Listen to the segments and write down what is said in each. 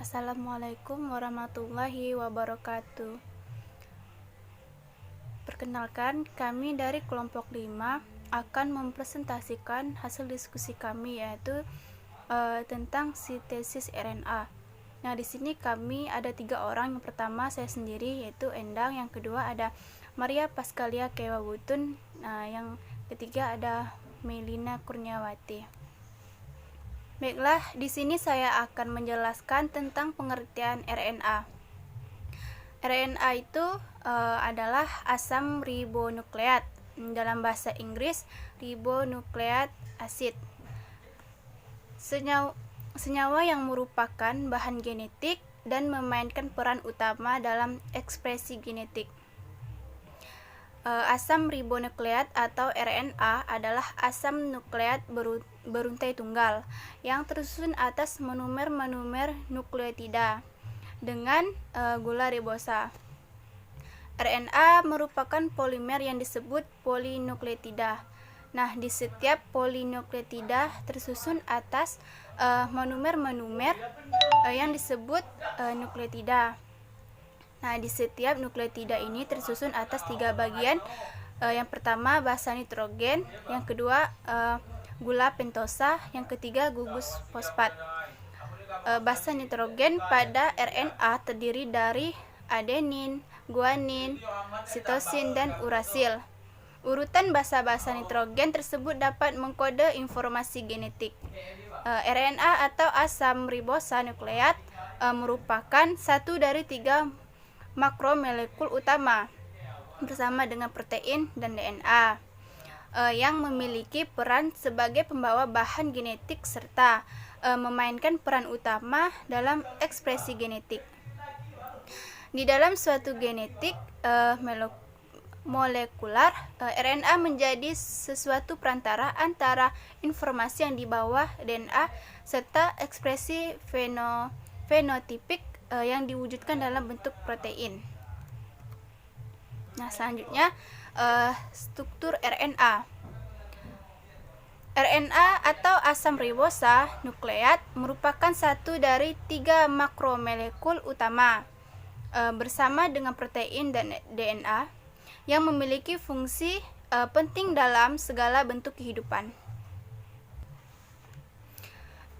Assalamualaikum warahmatullahi wabarakatuh. Perkenalkan, kami dari kelompok 5 akan mempresentasikan hasil diskusi kami, yaitu tentang sintesis RNA. Nah, di sini kami ada 3 orang. Yang pertama saya sendiri, yaitu Endang. Yang kedua ada Maria Pascalia Kewabutun. Nah, yang ketiga ada Melina Kurniawati. Baiklah, di sini saya akan menjelaskan tentang pengertian RNA. RNA itu adalah asam ribonukleat, dalam bahasa Inggris ribonukleat acid. Senyawa yang merupakan bahan genetik dan memainkan peran utama dalam ekspresi genetik. Asam ribonukleat atau RNA adalah asam nukleat beruntai tunggal yang tersusun atas monomer nukleotida dengan gula ribosa. RNA merupakan polimer yang disebut polinukleotida. Nah, di setiap polinukleotida tersusun atas monomer yang disebut nukleotida. Nah, di setiap nukleotida ini tersusun atas 3 bagian. Yang pertama basa nitrogen, yang kedua gula pentosa, yang ketiga gugus fosfat. Basa nitrogen pada RNA terdiri dari adenin, guanin, sitosin, dan urasil. Urutan basa-basa nitrogen tersebut dapat mengkode informasi genetik. RNA atau asam ribosa nukleat merupakan satu dari 3 makromolekul utama bersama dengan protein dan DNA yang memiliki peran sebagai pembawa bahan genetik serta memainkan peran utama dalam ekspresi genetik. Di dalam suatu genetik molekular, RNA menjadi sesuatu perantara antara informasi yang dibawa DNA serta ekspresi fenotipik yang diwujudkan dalam bentuk protein. Nah, selanjutnya struktur RNA. RNA atau asam ribosa nukleat merupakan satu dari 3 makromolekul utama bersama dengan protein dan DNA yang memiliki fungsi penting dalam segala bentuk kehidupan.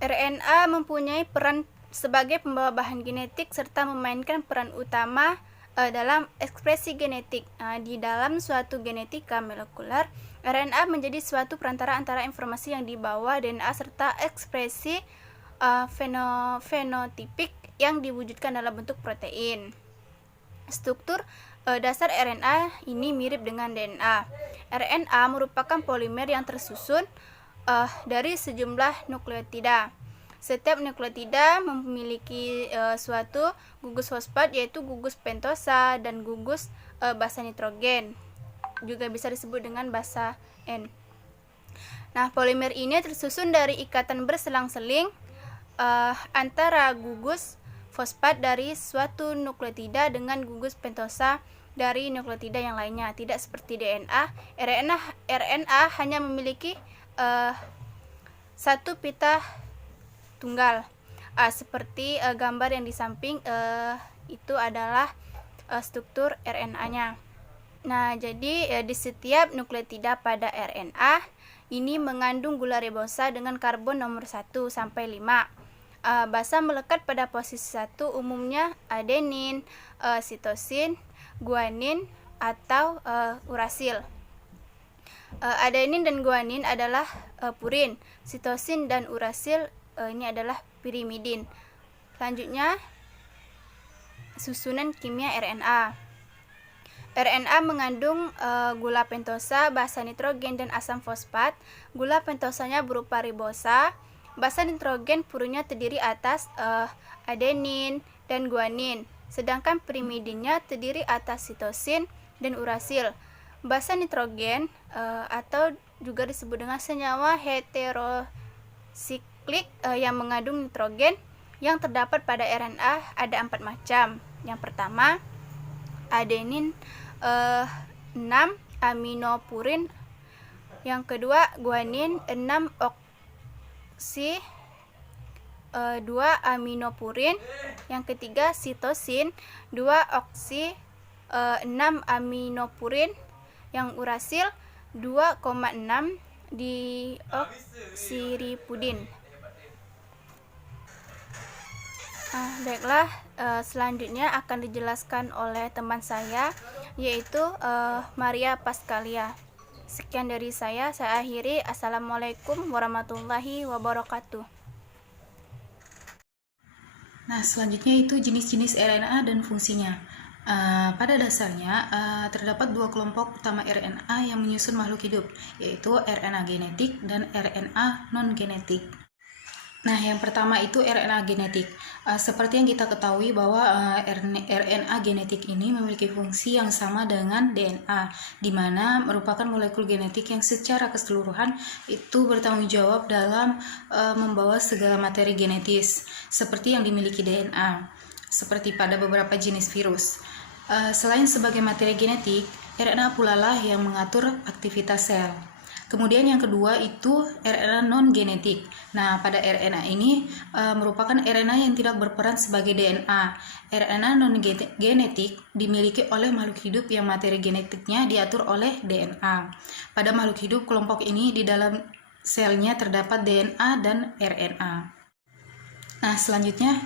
RNA mempunyai peran sebagai pembawa bahan genetik serta memainkan peran utama dalam ekspresi genetik. Di dalam suatu genetika molekular, RNA menjadi suatu perantara antara informasi yang dibawa DNA serta ekspresi fenotipik yang diwujudkan dalam bentuk protein. Struktur dasar RNA ini mirip dengan DNA. RNA merupakan polimer yang tersusun dari sejumlah nukleotida. Setiap nukleotida memiliki suatu gugus fosfat, yaitu gugus pentosa dan gugus basa nitrogen. Juga bisa disebut dengan basa N. Nah, polimer ini tersusun dari ikatan berselang-seling antara gugus fosfat dari suatu nukleotida dengan gugus pentosa dari nukleotida yang lainnya. Tidak seperti DNA, RNA hanya memiliki satu pita tunggal. Seperti gambar yang di samping itu adalah struktur RNA-nya. Nah, jadi di setiap nukleotida pada RNA ini mengandung gula ribosa dengan karbon nomor 1 sampai 5. Basa melekat pada posisi 1 umumnya adenin, sitosin, guanin, atau urasil. Adenin dan guanin adalah purin, sitosin dan urasil ini adalah pirimidin. Selanjutnya, susunan kimia RNA. RNA mengandung gula pentosa, basa nitrogen, dan asam fosfat. Gula pentosanya berupa ribosa. Basa nitrogen purunya terdiri atas adenin dan guanin, sedangkan pirimidinnya terdiri atas sitosin dan urasil. Basa nitrogen atau juga disebut dengan senyawa heterosiklik yang mengandung nitrogen yang terdapat pada RNA ada 4 macam. Yang pertama, adenin 6 aminopurin. Yang kedua, guanin 6 oksi 2 aminopurin. Yang ketiga, sitosin 2 oksi 6 aminopurin. Yang urasil 2,6 dioksiripudin. Baiklah, selanjutnya akan dijelaskan oleh teman saya, yaitu Maria Pascalia. Sekian dari saya akhiri. Assalamualaikum warahmatullahi wabarakatuh. Nah, selanjutnya itu jenis-jenis RNA dan fungsinya. Pada dasarnya, terdapat 2 kelompok utama RNA yang menyusun makhluk hidup, yaitu RNA genetik dan RNA non-genetik. Nah, yang pertama itu RNA genetik. Seperti yang kita ketahui bahwa RNA genetik ini memiliki fungsi yang sama dengan DNA, di mana merupakan molekul genetik yang secara keseluruhan itu bertanggung jawab dalam membawa segala materi genetis, seperti yang dimiliki DNA, seperti pada beberapa jenis virus. Selain sebagai materi genetik, RNA pula lah yang mengatur aktivitas sel. Kemudian yang kedua itu RNA non-genetik. Nah, pada RNA ini merupakan RNA yang tidak berperan sebagai DNA. RNA non-genetik dimiliki oleh makhluk hidup yang materi genetiknya diatur oleh DNA. Pada makhluk hidup, kelompok ini di dalam selnya terdapat DNA dan RNA. Nah, selanjutnya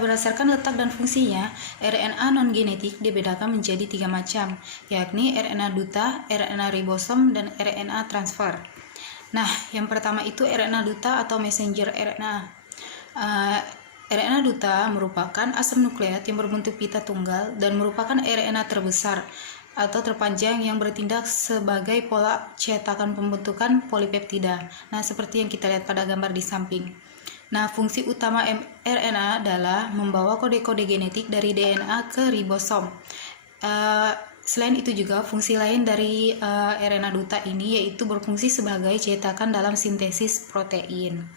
berdasarkan letak dan fungsinya, RNA non-genetik dibedakan menjadi 3 macam, yakni RNA duta, RNA ribosom, dan RNA transfer. Nah, yang pertama itu RNA duta atau messenger RNA. RNA duta merupakan asam nukleat yang berbentuk pita tunggal dan merupakan RNA terbesar atau terpanjang yang bertindak sebagai pola cetakan pembentukan polipeptida. Nah, seperti yang kita lihat pada gambar di samping. Nah, fungsi utama RNA adalah membawa kode-kode genetik dari DNA ke ribosom. Selain itu juga fungsi lain dari RNA duta ini yaitu berfungsi sebagai cetakan dalam sintesis protein.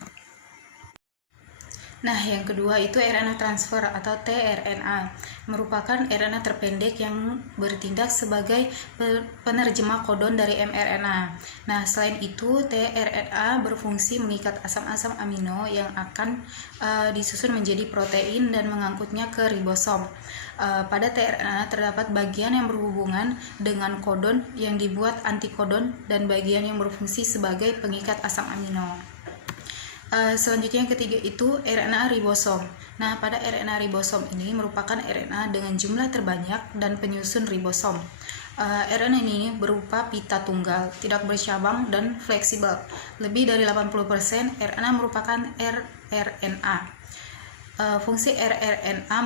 Nah, yang kedua itu RNA transfer atau tRNA, merupakan RNA terpendek yang bertindak sebagai penerjemah kodon dari mRNA. Nah, selain itu tRNA berfungsi mengikat asam-asam amino yang akan disusun menjadi protein dan mengangkutnya ke ribosom. Pada tRNA terdapat bagian yang berhubungan dengan kodon yang dibuat antikodon dan bagian yang berfungsi sebagai pengikat asam amino. Selanjutnya yang ketiga itu RNA ribosom. Nah, pada RNA ribosom ini merupakan RNA dengan jumlah terbanyak dan penyusun ribosom. RNA ini berupa pita tunggal, tidak bercabang dan fleksibel. Lebih dari 80% RNA merupakan rRNA. Fungsi rRNA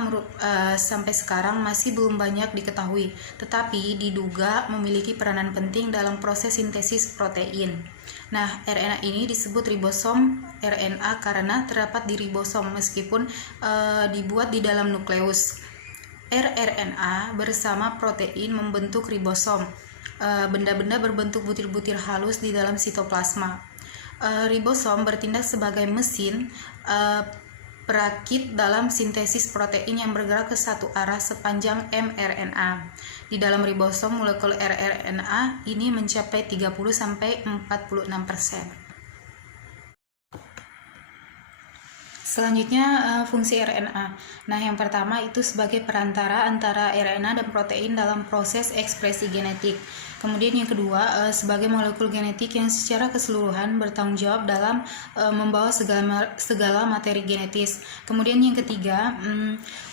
sampai sekarang masih belum banyak diketahui, tetapi diduga memiliki peranan penting dalam proses sintesis protein. Nah, RNA ini disebut ribosom RNA karena terdapat di ribosom meskipun dibuat di dalam nukleus. rRNA bersama protein membentuk ribosom, benda-benda berbentuk butir-butir halus di dalam sitoplasma. Ribosom bertindak sebagai mesin perakit dalam sintesis protein yang bergerak ke satu arah sepanjang mRNA. Di dalam ribosom, molekul rRNA ini mencapai 30-46%. Selanjutnya fungsi RNA. Nah, yang pertama itu sebagai perantara antara RNA dan protein dalam proses ekspresi genetik. Kemudian yang kedua sebagai molekul genetik yang secara keseluruhan bertanggung jawab dalam membawa segala materi genetis. Kemudian yang ketiga,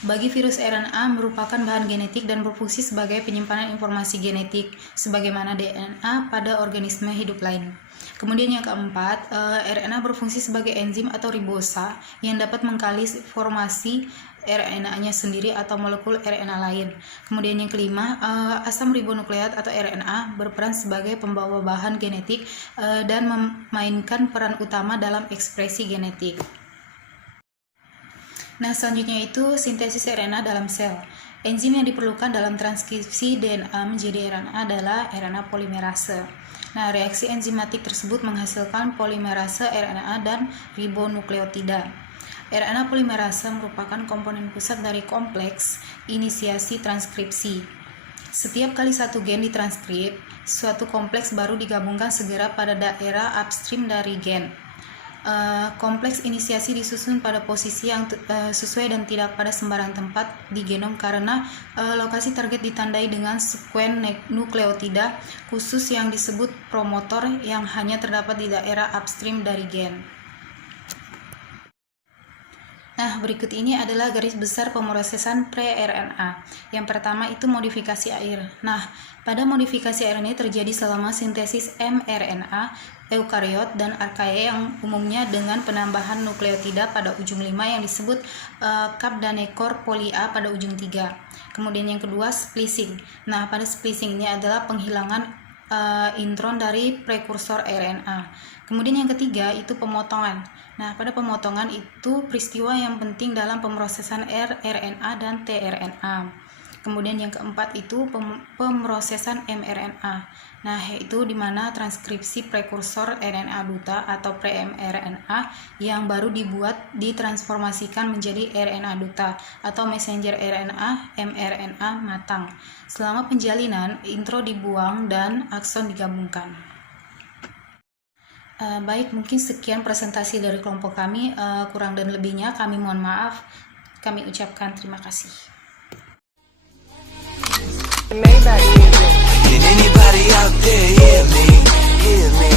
bagi virus RNA merupakan bahan genetik dan berfungsi sebagai penyimpanan informasi genetik sebagaimana DNA pada organisme hidup lain. Kemudian yang keempat, RNA berfungsi sebagai enzim atau ribosa yang dapat mengkalis formasi RNA-nya sendiri atau molekul RNA lain. Kemudian yang kelima, asam ribonukleat atau RNA berperan sebagai pembawa bahan genetik dan memainkan peran utama dalam ekspresi genetik. Nah, selanjutnya itu sintesis RNA dalam sel. Enzim yang diperlukan dalam transkripsi DNA menjadi RNA adalah RNA polimerase. Nah, reaksi enzimatik tersebut menghasilkan polimerase RNA dan ribonukleotida. RNA polimerase merupakan komponen pusat dari kompleks inisiasi transkripsi. Setiap kali satu gen ditranskrip, suatu kompleks baru digabungkan segera pada daerah upstream dari gen. Kompleks inisiasi disusun pada posisi yang sesuai dan tidak pada sembarang tempat di genom karena lokasi target ditandai dengan sekuen nukleotida khusus yang disebut promotor yang hanya terdapat di daerah upstream dari gen. Nah, berikut ini adalah garis besar pemrosesan pre-RNA. Yang pertama itu modifikasi air. Nah, pada modifikasi air ini terjadi selama sintesis mRNA, eukariot, dan archaea yang umumnya dengan penambahan nukleotida pada ujung 5 yang disebut cap dan ekor poli A pada ujung 3. Kemudian yang kedua, splicing. Nah, pada splicing ini adalah penghilangan intron dari prekursor RNA. Kemudian yang ketiga itu pemotongan. Nah, pada pemotongan itu peristiwa yang penting dalam pemrosesan rRNA dan tRNA. Kemudian yang keempat itu pemrosesan mRNA. Nah, yaitu di mana transkripsi prekursor RNA duta atau pre-mRNA yang baru dibuat ditransformasikan menjadi RNA duta atau messenger RNA mRNA matang. Selama penjalinan, intro dibuang dan akson digabungkan. Baik, mungkin sekian presentasi dari kelompok kami. Kurang dan lebihnya kami mohon maaf. Kami ucapkan terima kasih. Can anybody out there hear me? Hear me?